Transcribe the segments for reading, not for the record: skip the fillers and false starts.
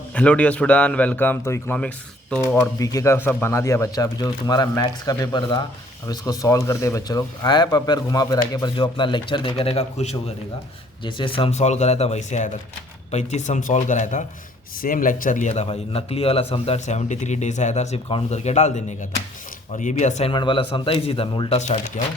Hello dear student, welcome. तो economics तो और बीके का सब बना दिया बच्चा। अभी जो तुम्हारा मैथ्स का पेपर था, अब इसको सॉल्व करते हैं बच्चे लोग। आया पेपर घुमा फिरा के, पर जो अपना लेक्चर देकर रहेगा खुश हो करेगा। जैसे सम सॉल्व कराया था वैसे आया था। 35 सम सॉल्व कराया था, सेम लेक्चर लिया था भाई। नकली वाला सम था, 73 डेज आया था, सिर्फ काउंट करके डाल देने का था। और ये भी असाइनमेंट वाला सम था, इजी था। मैं उल्टा स्टार्ट किया हूँ।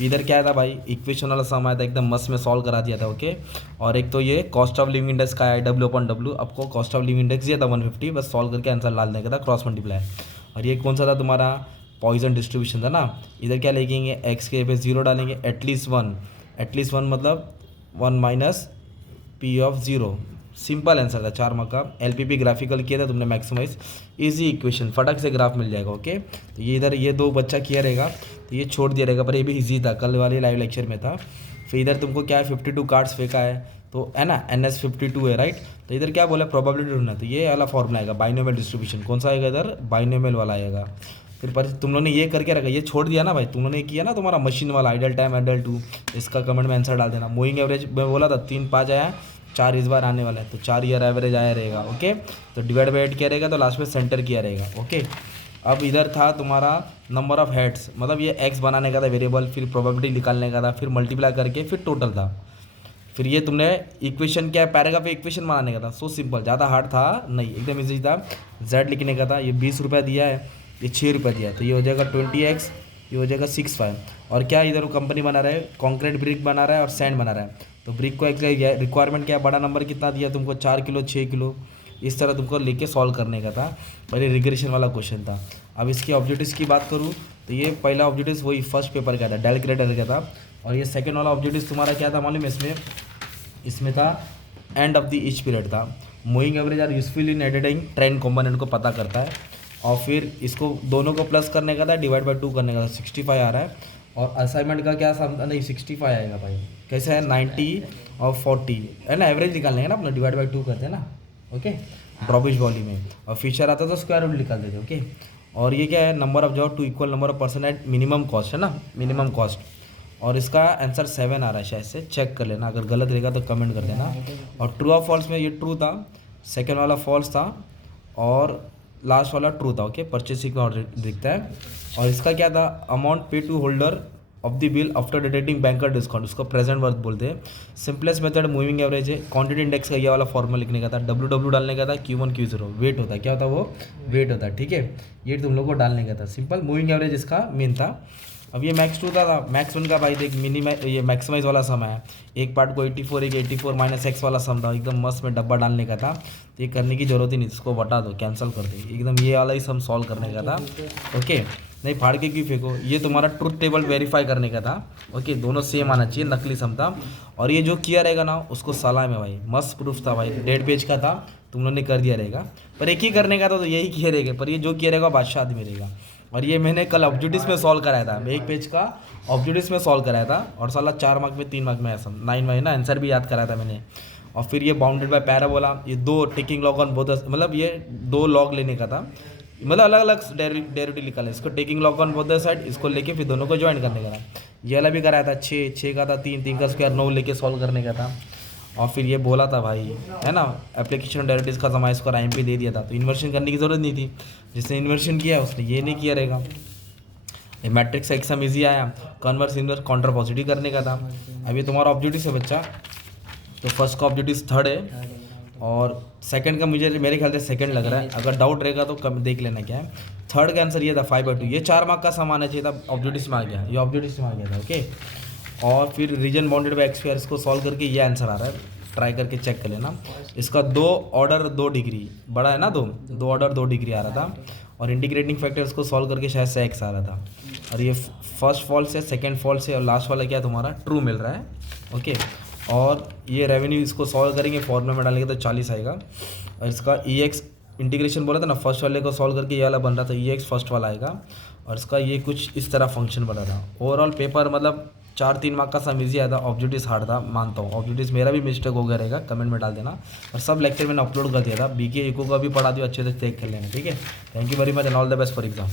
इधर क्या आया था भाई, इक्वेशन वाला सम आया था, एकदम मस्त में सॉल्व करा दिया था। ओके। और एक तो ये कॉस्ट ऑफ लिविंग इंडेक्स का है, W/W। आपको कॉस्ट ऑफ लिविंग इंडेक्स दिया था 150, बस सॉल्व करके आंसर डाल देने का था, क्रॉस मल्टीप्लाई। और ये कौन सा था तुम्हारा, पॉइजन डिस्ट्रीब्यूशन था ना। इधर क्या लिखेंगे, एक्स के पे 0 डालेंगे, एटलीस्ट वन मतलब 1 minus P of 0। Simple answer था, 4 मार्क का। LPP ग्राफिकल किया था तुमने, मैक्सिमाइज। इजी इक्वेशन, फटक से ग्राफ मिल जाएगा। ओके। तो ये इधर ये दो बच्चा किया रहेगा, तो ये छोड़ दिया रहेगा, पर ये भी इजी था, कल वाले लाइव लेक्चर में था। फिर इधर तुमको क्या है, 52 कार्ड्स फेंका है, तो है ना, NS52 है, राइट। तो इधर क्या बोला, प्रोबेबिलिटी ढूंढना। तो ये वाला फॉर्मूला आएगा, बाइनोमियल डिस्ट्रीब्यूशन। कौन सा आएगा इधर, बाइनोमियल वाला आएगा। फिर पर तुम लोगों ने ये करके रखा, ये छोड़ दिया ना भाई, तुम लोगों ने किया ना तुम्हारा मशीन वाला, आइडल टाइम आइडल टू। इसका कमेंट में आंसर डाल देना। मूविंग एवरेज मैं बोला था 3 5 आया, 4 इस बार आने वाला है, तो 4 ईयर एवरेज आया रहेगा। ओके। तो डिवाइड बाई 8 किया रहेगा, तो लास्ट में सेंटर किया रहेगा। ओके। अब इधर था तुम्हारा नंबर ऑफ हेड्स, मतलब ये एक्स बनाने का था वेरिएबल, फिर प्रोबेबिलिटी निकालने का था, फिर मल्टीप्लाई करके फिर टोटल था। फिर ये तुमने इक्वेशन क्या है, पैराग्राफ पे इक्वेशन बनाने का था। सो सिंपल, ज़्यादा हार्ड था नहीं, एकदम इजी था। जेड लिखने का था। ये 20 रुपये दिया है, ये 6 रुपये दिया है, तो ये हो जाएगा 20x, ये हो जाएगा 65। और क्या इधर वो कंपनी बना रहा है, कॉन्क्रीट ब्रिक बना रहा है और सैंड बना रहा है। तो ब्रिक को एक रिक्वायरमेंट क्या है, बड़ा नंबर कितना दिया तुमको, 4 किलो 6 किलो, इस तरह तुमको लेके सॉल्व करने का था। पहले रिग्रेशन वाला क्वेश्चन था। अब इसकी ऑब्जेक्टिव्स की बात करूँ, तो ये पहला ऑब्जेक्टिव्स वही फर्स्ट पेपर का था, डेल ग्रेडर का था। और ये सेकेंड वाला ऑब्जेक्टिव्स तुम्हारा क्या था मालूम है, इसमें था end of the each period था। Moving average are useful in editing, trend component को पता करता है। और फिर इसको दोनों को प्लस करने का था, डिवाइड बाई 2 करने का था, 65 आ रहा है। और असाइनमेंट का क्या सम था, नहीं 65 आएगा भाई, कैसे है 90 और 40 है ना, एवरेज निकालने का ना अपना, डिवाइड बाई 2 करते हैं ना। ओके। ड्रॉपिश वॉल्यूम में, और फीचर आता तो स्क्वायर रूट निकाल देते। ओके। और ये क्या है, number of job to equal number of person at minimum cost है ना, मिनिमम कॉस्ट। और इसका आंसर 7 आ रहा है, शायद से चेक कर लेना, अगर गलत रहेगा तो कमेंट कर देना। और ट्रू ऑफ फॉल्स में ये ट्रू था, सेकेंड वाला फॉल्स था, और लास्ट वाला ट्रू था। ओके। परचेसिंग का ऑर्डर दिखता है। और इसका क्या था, amount pay to holder of the bill after deducting banker discount, उसको प्रेजेंट वर्थ बोलते हैं। सिंपलेस्ट मेथड मूविंग एवरेज है। क्वांटिटी इंडेक्स का ये वाला फॉर्मूला लिखने का था, W डालने का था, Q1 Q0 वेट होता है, क्या होता है वो, वेट होता है। ठीक है, ये तुम लोग को डालने का था, सिंपल। मूविंग एवरेज इसका मेन था। अब ये मैक्स 2 था, मैक्स 1 का भाई देख, ये मैक्सिमाइज वाला सम है। एक पार्ट को 84, एक 84 माइनस एक्स वाला सम था, एकदम मस्त में डब्बा डालने का था। तो ये करने की जरूरत ही नहीं, इसको बता दो, कैंसिल कर दो, एकदम ये वाला ही सम सॉल्व करने का था। ओके। नहीं फाड़ के क्यों फेंको, ये तुम्हारा ट्रुथ टेबल वेरीफाई करने का था। ओके। दोनों सेम आना चाहिए, नकली सम था। और ये जो किया रहेगा ना, उसको सलाम है भाई, मस्त प्रूफ था भाई, 1.5 पेज का था, तुम लोगों ने कर दिया रहेगा। पर एक ही करने का था, तो यही किया रहेगा, पर ये जो किया रहेगा बादशाह आदमी रहेगा। और ये मैंने कल ऑब्जेक्टिव्स में सॉल्व कराया था, 1 पेज का ऑब्जेक्टिव्स में सॉल्व कराया था। और साला 4 मार्क में 3 मार्क में ऐसा 9 में ना, आंसर भी याद कराया था मैंने। और फिर ये बाउंडेड बाय पैराबोला, ये 2 टेकिंग लॉग ऑन बोथ, मतलब ये 2 लॉग लेने का था, मतलब अलग अलग डेरिवेटिव निकाले, इसको taking log on both the side, इसको लेके फिर दोनों को ज्वाइन करने का था। ये वाला भी कराया था, 6 का था, 3 का स्क्वायर 9 लेके सॉल्व करने का था। और फिर ये बोला था भाई, है ना, एप्लीकेशन डेरिवेटिव्स का समय इसको टाइम पे दे दिया था, तो इन्वर्शन करने की ज़रूरत नहीं थी। जिसने इन्वर्शन किया उसने ये नहीं किया रहेगा। ये मैट्रिक्स का एग्जाम ईजी आया, कन्वर्स इन्वर्स काउंटर पॉजिटिव करने का था। अभी तुम्हारा ऑब्जेक्टिव है बच्चा, तो फर्स्ट का ऑब्जेक्टिव 3rd है, और सेकंड का मुझे मेरे ख्याल से सेकंड लग रहा है, अगर डाउट रहेगा तो कम देख लेना क्या है। 3rd का आंसर ये था 5/2, ये 4 मार्क का समान चाहिए था, ऑब्जेक्टिव में आ गया, ये ऑब्जेक्टिव में आ गया था। ओके। और फिर reason bounded by x square, इसको सॉल्व करके ये आंसर आ रहा है, ट्राई करके चेक कर लेना। इसका 2 ऑर्डर 2 डिग्री बड़ा है ना, 2 ऑर्डर 2 डिग्री आ रहा था। और इंटीग्रेटिंग फैक्टर्स को सॉल्व करके शायद से एक्स आ रहा था। और ये फर्स्ट फॉल्स है, सेकंड फॉल्स है, और लास्ट वाला क्या तुम्हारा ट्रू मिल रहा है। ओके। और ये रेवेन्यू इसको सॉल्व करेंगे, फॉर्मूला में डालेंगे तो 40 आएगा। और इसका EX इंटीग्रेशन बोला था ना, फर्स्ट वाले को सॉल्व करके ये वाला बन रहा था, EX फर्स्ट वाला आएगा। और इसका ये कुछ इस तरह फंक्शन बना था। ओवरऑल पेपर मतलब 4-3 मार्क का सम ईजी आया था, ऑब्जेक्टिव्स हार्ड था, मानता हूँ। ऑब्जेक्टिव्स मेरा भी मिस्टेक हो गया रहेगा, कमेंट में डाल देना। और सब लेक्चर मैंने अपलोड कर दिया था, BK इको का भी पढ़ा दिया, अच्छे से चेक कर लेना। ठीक है, thank you very much and all the best for exam.